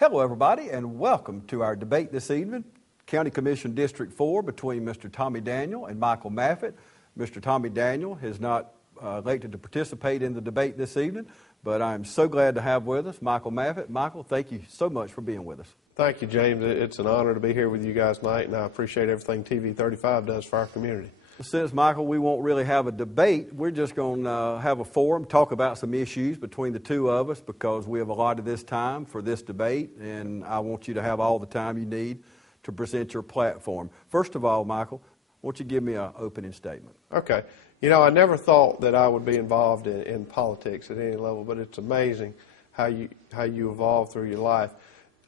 Hello, everybody, and welcome to our debate this evening. County Commission District 4 between Mr. Tommy Daniel and Michael Maffett. Mr. Tommy Daniel has not elected to participate in the debate this evening, but I'm so glad to have with us Michael Maffett. Michael, thank you so much for being with us. Thank you, James. It's an honor to be here with you guys tonight, and I appreciate everything TV 35 does for our community. Since, Michael, we won't really have a debate, we're just going to have a forum, talk about some issues between the two of us because we have allotted this time for this debate, and I want you to have all the time you need to present your platform. First of all, Michael, won't you give me an opening statement? Okay. You know, I never thought that I would be involved in politics at any level, but it's amazing how you evolve through your life.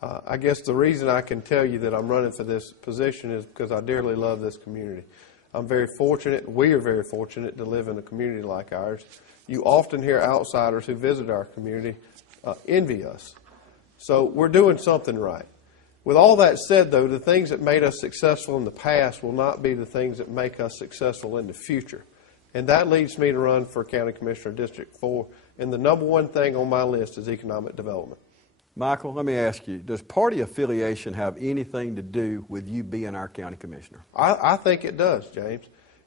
I guess the reason I can tell you that I'm running for this position is because I dearly love this community. I'm very fortunate, we are very fortunate to live in a community like ours. You often hear outsiders who visit our community envy us. So we're doing something right. With all that said, though, the things that made us successful in the past will not be the things that make us successful in the future. And that leads me to run for County Commissioner District 4. And the number one thing on my list is economic development. Michael, let me ask you, does party affiliation have anything to do with you being our county commissioner? I think it does, James.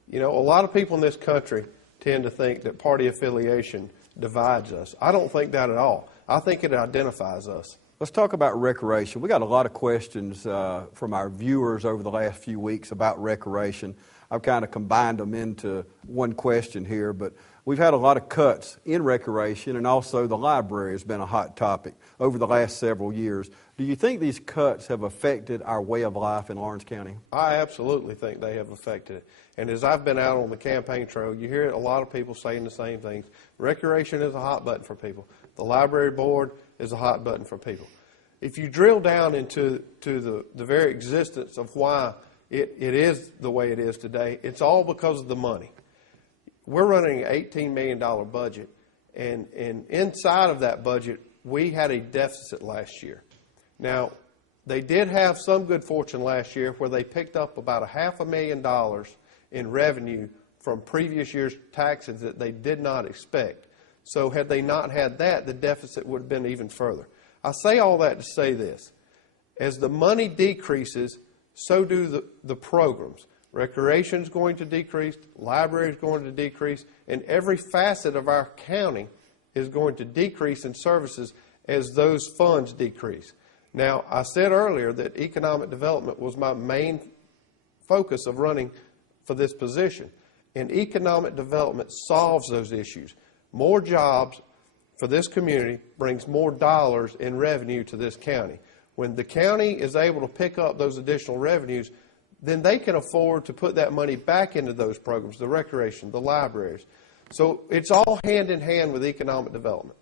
You know, a lot of people in this country tend to think that party affiliation divides us. I don't think that at all. I think it identifies us. Let's talk about recreation. We got a lot of questions from our viewers over the last few weeks about recreation. I've kind of combined them into one question here, but we've had a lot of cuts in recreation, and also the library has been a hot topic over the last several years. Do you think these cuts have affected our way of life in Lawrence County? I absolutely think they have affected it. And as I've been out on the campaign trail, you hear a lot of people saying the same things. Recreation is a hot button for people. The library board is a hot button for people. If you drill down into the very existence of why it is the way it is today, it's all because of the money. We're running an $18 million budget, and inside of that budget, we had a deficit last year. Now, they did have some good fortune last year where they picked up about $500,000 in revenue from previous year's taxes that they did not expect. So had they not had that, the deficit would have been even further. I say all that to say this. As the money decreases, so do the programs. Recreation is going to decrease, library is going to decrease, and every facet of our county is going to decrease in services as those funds decrease. Now, I said earlier that economic development was my main focus of running for this position, and economic development solves those issues. More jobs for this community brings more dollars in revenue to this county. When the county is able to pick up those additional revenues, then they can afford to put that money back into those programs, the recreation, the libraries. So it's all hand in hand with economic development.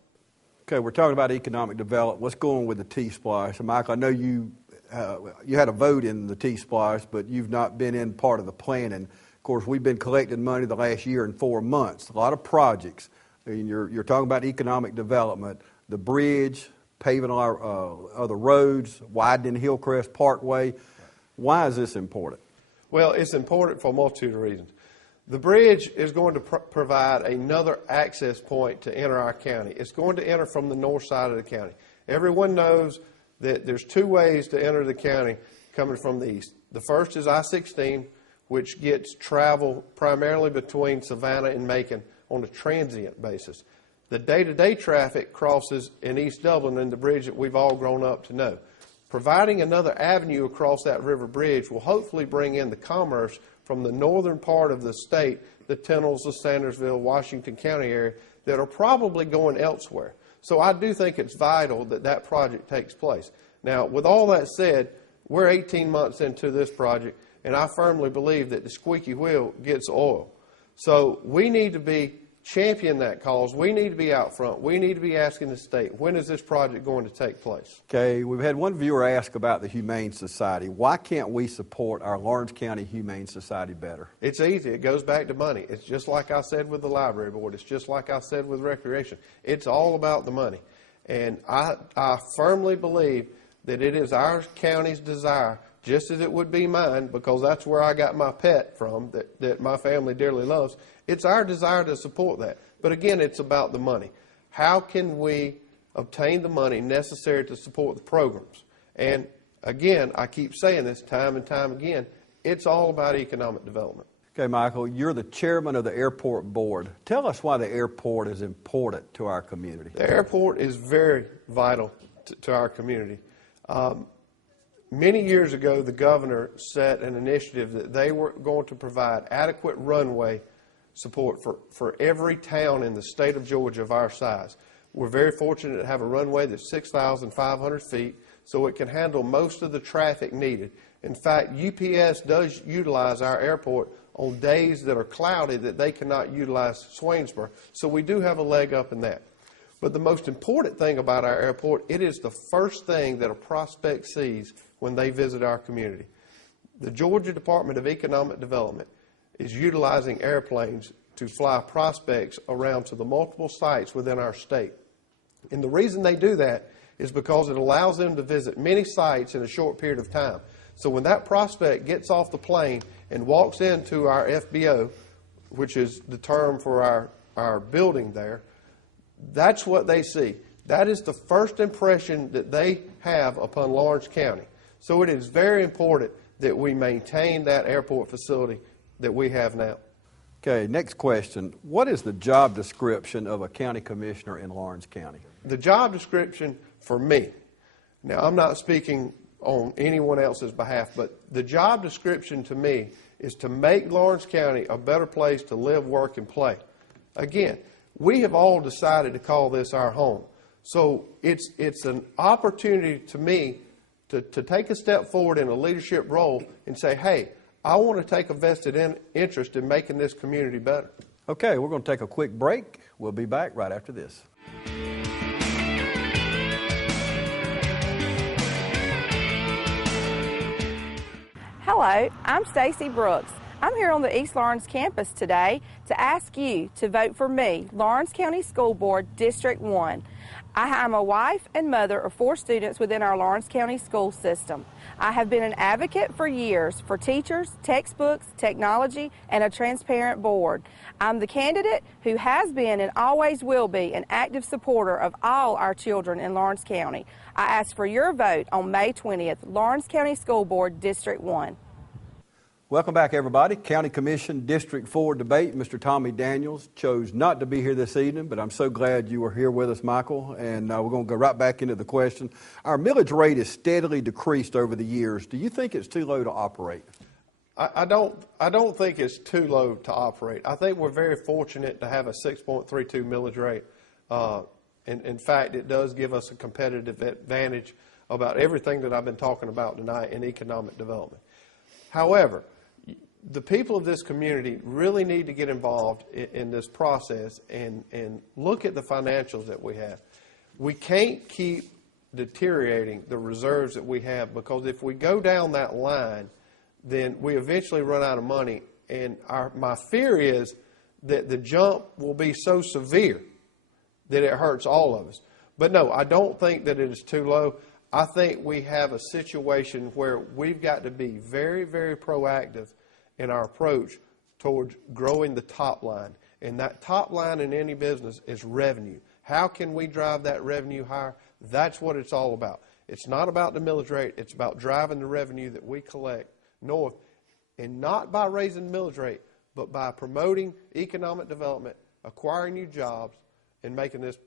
Okay, we're talking about economic development. Let's go on with the T-Splice. Michael, I know you had a vote in the T-Splice, but you've not been in part of the planning. Of course, we've been collecting money the last year and 4 months, a lot of projects. And you're talking about economic development, the bridge, paving our other roads, widening Hillcrest Parkway. Why is this important? Well, it's important for a multitude of reasons. The bridge is going to provide another access point to enter our county. It's going to enter from the north side of the county. Everyone knows that there's 2 ways to enter the county coming from the east. The first is I-16, which gets travel primarily between Savannah and Macon on a transient basis. The day-to-day traffic crosses in East Dublin and the bridge that we've all grown up to know. Providing another avenue across that river bridge will hopefully bring in the commerce from the northern part of the state, the Tennells, the Sandersville, Washington County area, that are probably going elsewhere. So I do think it's vital that that project takes place. Now, with all that said, we're 18 months into this project, and I firmly believe that the squeaky wheel gets oil. So we need to be champion that cause. We need to be out front. We need to be asking the state, when is this project going to take place? Okay, we've had one viewer ask about the Humane Society. Why can't we support our Lawrence County Humane Society better? It's easy. It goes back to money. It's just like I said with the library board. It's just like I said with recreation. It's all about the money. And I firmly believe that it is our county's desire, just as it would be mine, because that's where I got my pet from, that my family dearly loves. It's our desire to support that. But again, it's about the money. How can we obtain the money necessary to support the programs. And again, I keep saying this time and time again, it's all about economic development. Okay, Michael, you're the chairman of the airport board. Tell us why the airport is important to our community. The airport is very vital to our community. Many years ago, the governor set an initiative that they were going to provide adequate runway support for every town in the state of Georgia of our size. We're very fortunate to have a runway that's 6,500 feet, so it can handle most of the traffic needed. In fact, UPS does utilize our airport on days that are cloudy that they cannot utilize Swainsboro, so we do have a leg up in that. But the most important thing about our airport, it is the first thing that a prospect sees when they visit our community. The Georgia Department of Economic Development is utilizing airplanes to fly prospects around to the multiple sites within our state. And the reason they do that is because it allows them to visit many sites in a short period of time. So when that prospect gets off the plane and walks into our FBO, which is the term for our building there, that's what they see. That is the first impression that they have upon Lawrence County. So it is very important that we maintain that airport facility that we have now. Okay, next question. What is the job description of a county commissioner in Lawrence County? The job description for me, now I'm not speaking on anyone else's behalf, but the job description to me is to make Lawrence County a better place to live, work, and play. Again, we have all decided to call this our home. So it's an opportunity to me to take a step forward in a leadership role and say, hey, I want to take a vested interest in making this community better. Okay, we're going to take a quick break. We'll be back right after this. Hello, I'm Stacy Brooks. I'm here on the East Lawrence campus today to ask you to vote for me, Lawrence County School Board, District 1. I'm a wife and mother of 4 students within our Lawrence County school system. I have been an advocate for years for teachers, textbooks, technology, and a transparent board. I'm the candidate who has been and always will be an active supporter of all our children in Lawrence County. I ask for your vote on May 20th, Lawrence County School Board, District 1. Welcome back, everybody. County Commission District 4 debate. Mr. Tommy Daniels chose not to be here this evening, but I'm so glad you were here with us, Michael. And we're going to go right back into the question. Our millage rate has steadily decreased over the years. Do you think it's too low to operate? I don't think it's too low to operate. I think we're very fortunate to have a 6.32 millage rate. In fact, it does give us a competitive advantage about everything that I've been talking about tonight in economic development. However, the people of this community really need to get involved in this process and look at the financials that we have. We can't keep deteriorating the reserves that we have, because if we go down that line, then we eventually run out of money. And my fear is that the jump will be so severe that it hurts all of us. But no, I don't think that it is too low. I think we have a situation where we've got to be very, very proactive in our approach towards growing the top line. And that top line in any business is revenue. How can we drive that revenue higher? That's what it's all about. It's not about the millage rate. It's about driving the revenue that we collect north, and not by raising the millage rate, but by promoting economic development, acquiring new jobs, and making this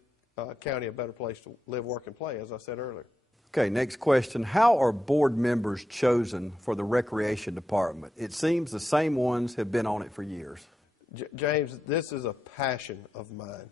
county a better place to live, work, and play, as I said earlier. Okay, next question. How are board members chosen for the recreation department? It seems the same ones have been on it for years. James, this is a passion of mine.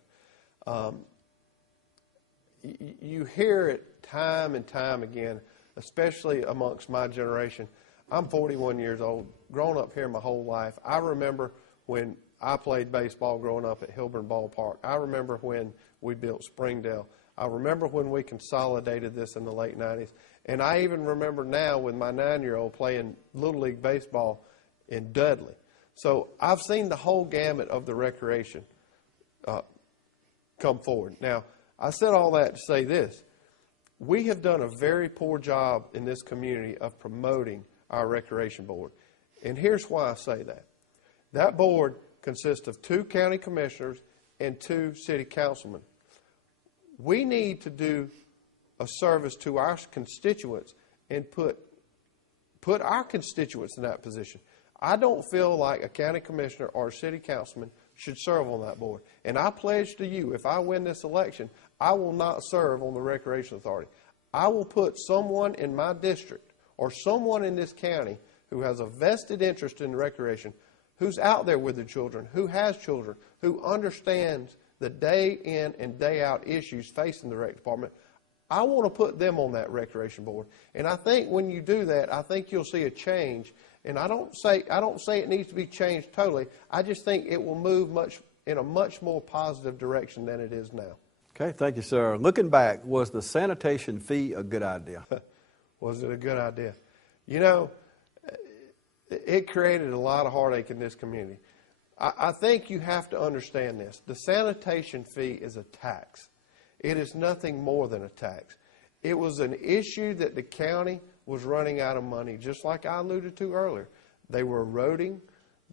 You hear it time and time again, especially amongst my generation. I'm 41 years old, grown up here my whole life. I remember when I played baseball growing up at Hilburn Ballpark. I remember when we built Springdale. I remember when we consolidated this in the late 90s. And I even remember now with my 9-year-old playing Little League Baseball in Dudley. So I've seen the whole gamut of the recreation come forward. Now, I said all that to say this. We have done a very poor job in this community of promoting our recreation board. And here's why I say that. That board consists of 2 county commissioners and 2 city councilmen. We need to do a service to our constituents and put our constituents in that position. I don't feel like a county commissioner or a city councilman should serve on that board. And I pledge to you, if I win this election, I will not serve on the Recreation Authority. I will put someone in my district or someone in this county who has a vested interest in recreation, who's out there with the children, who has children, who understands the day in and day out issues facing the rec department. I want to put them on that recreation board. And I think when you do that, I think you'll see a change. And I don't say it needs to be changed totally. I just think it will move in a much more positive direction than it is now. Okay, thank you, sir. Looking back, was the sanitation fee a good idea? Was it a good idea? You know, it created a lot of heartache in this community. I think you have to understand this. The sanitation fee is a tax. It is nothing more than a tax. It was an issue that the county was running out of money, just like I alluded to earlier. They were eroding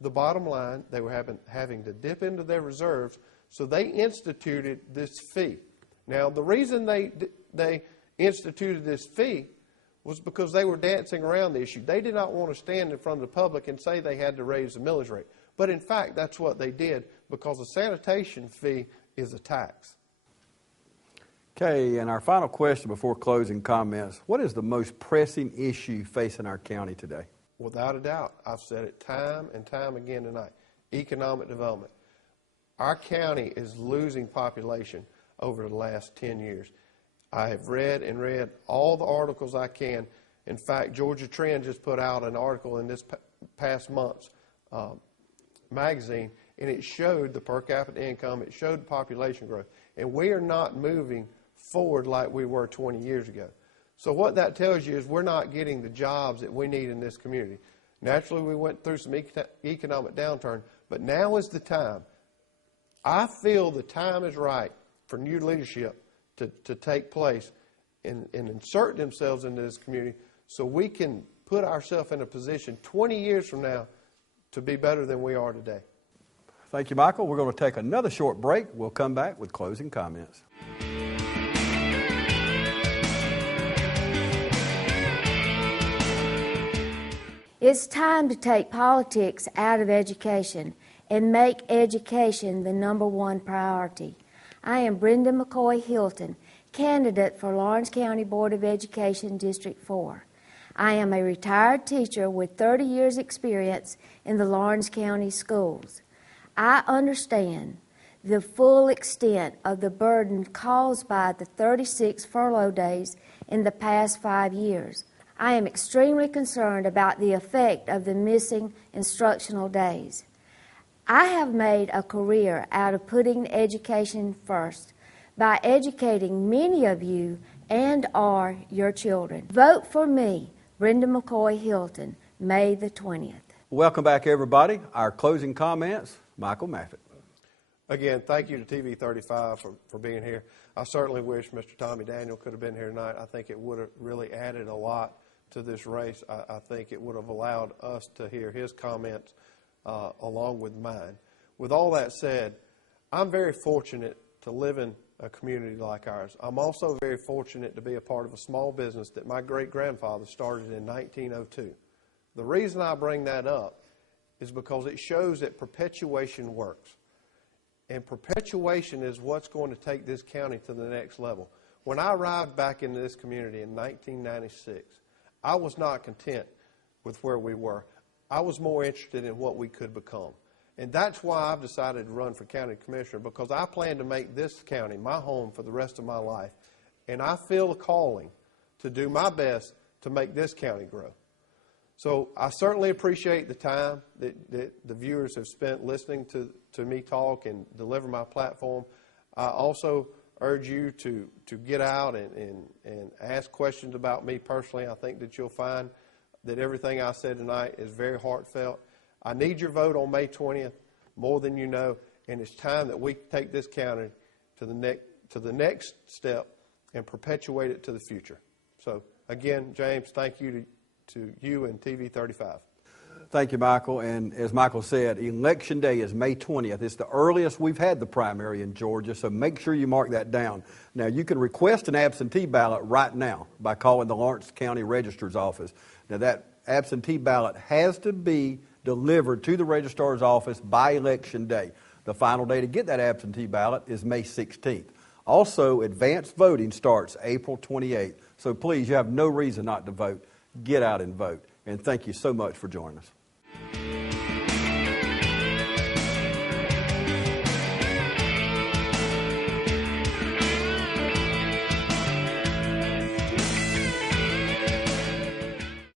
the bottom line. They were having to dip into their reserves, so they instituted this fee. Now, the reason they instituted this fee was because they were dancing around the issue. They did not want to stand in front of the public and say they had to raise the millage rate. But in fact, that's what they did, because the sanitation fee is a tax. Okay, and our final question before closing comments. What is the most pressing issue facing our county today? Without a doubt, I've said it time and time again tonight, economic development. Our county is losing population over the last 10 years. I have read and read all the articles I can. In fact, Georgia Trend just put out an article in this past month's magazine, and it showed the per capita income, it showed population growth. And we are not moving forward like we were 20 years ago. So what that tells you is we're not getting the jobs that we need in this community. Naturally, we went through some economic downturn, but now is the time. I feel the time is right for new leadership to take place and insert themselves into this community so we can put ourselves in a position 20 years from now to be better than we are today. Thank you, Michael. We're going to take another short break. We'll come back with closing comments. It's time to take politics out of education and make education the #1 priority. I am Brenda McCoy Hilton, candidate for Lawrence County Board of Education District 4. I am a retired teacher with 30 years' experience in the Lawrence County schools. I understand the full extent of the burden caused by the 36 furlough days in the past 5 years. I am extremely concerned about the effect of the missing instructional days. I have made a career out of putting education first by educating many of you and or your children. Vote for me, Brenda McCoy Hilton, May the 20th. Welcome back, everybody. Our closing comments, Michael Maffett. Again, thank you to TV 35 for being here. I certainly wish Mr. Tommy Daniel could have been here tonight. I think it would have really added a lot to this race. I think it would have allowed us to hear his comments along with mine. With all that said, I'm very fortunate to live in a community like ours. I'm also very fortunate to be a part of a small business that my great-grandfather started in 1902. The reason I bring that up is because it shows that perpetuation works. And perpetuation is what's going to take this county to the next level. When I arrived back into this community in 1996, I was not content with where we were. I was more interested in what we could become. And that's why I've decided to run for county commissioner, because I plan to make this county my home for the rest of my life. And I feel a calling to do my best to make this county grow. So I certainly appreciate the time that the viewers have spent listening to me talk and deliver my platform. I also urge you to get out and ask questions about me personally. I think that you'll find that everything I said tonight is very heartfelt. I need your vote on May 20th more than you know, and it's time that we take this county to the next step and perpetuate it to the future. So again, James, thank you to you and TV 35. Thank you, Michael. And as Michael said, Election Day is May 20th. It's the earliest we've had the primary in Georgia, so make sure you mark that down. Now, you can request an absentee ballot right now by calling the Lawrence County Registrar's Office. Now, that absentee ballot has to be delivered to the Registrar's Office by Election Day. The final day to get that absentee ballot is May 16th. Also, advanced voting starts April 28th. So please, you have no reason not to vote. Get out and vote. And thank you so much for joining us.